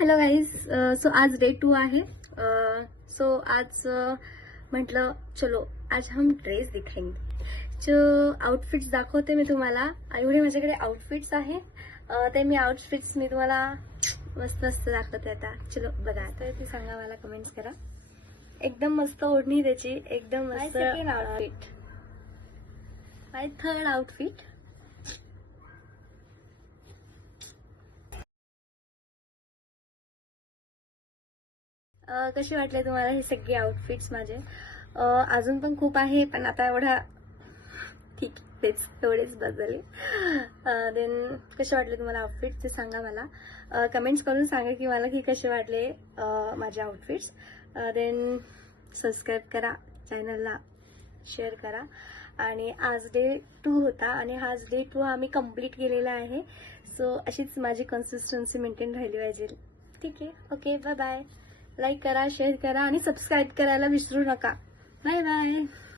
Hello guys. So आज day 2 आहे. So आज म्हटलं चलो आज हम ड्रेस दिखाएंगे. जो आउटफिट्स दाखवते मी तुम्हाला. एवढे माझ्याकडे आउटफिट्स आहे. ते मी आउटफिट्स मी तुम्हाला मस्त मस्त दाखवते. आता चलो बघा. तर ती सांगा, मला कमेंट्स करा. एकदम मस्त ओढणी त्याची, एकदम मस्त आउटफिट. माय थर्ड आउटफिट. कसे वाटले तुम्हाला हे सगळे आउटफिट्स माझे? अजून पण खूप आहे, पण आता एवढा ठीक, तेच एवढेच बस झाले. देन कसे वाटले तुम्हाला आउटफिट्स ते सांगा मला. कमेंट्स करून सांगा की मला की कसे वाटले माझे आउटफिट्स. देन सबस्क्राईब करा चॅनलला, शेअर करा. आणि आज डे 2 होता आणि हाच डे 2 आम्ही कंप्लीट केलेला आहे. सो अशीच माझी कन्सिस्टन्सी मेंटेन राहिली पाहिजे. ठीक आहे. Okay, bye bye. लाईक करा, शेअर करा आणि सबस्क्राईब करायला विसरू नका. Bye bye.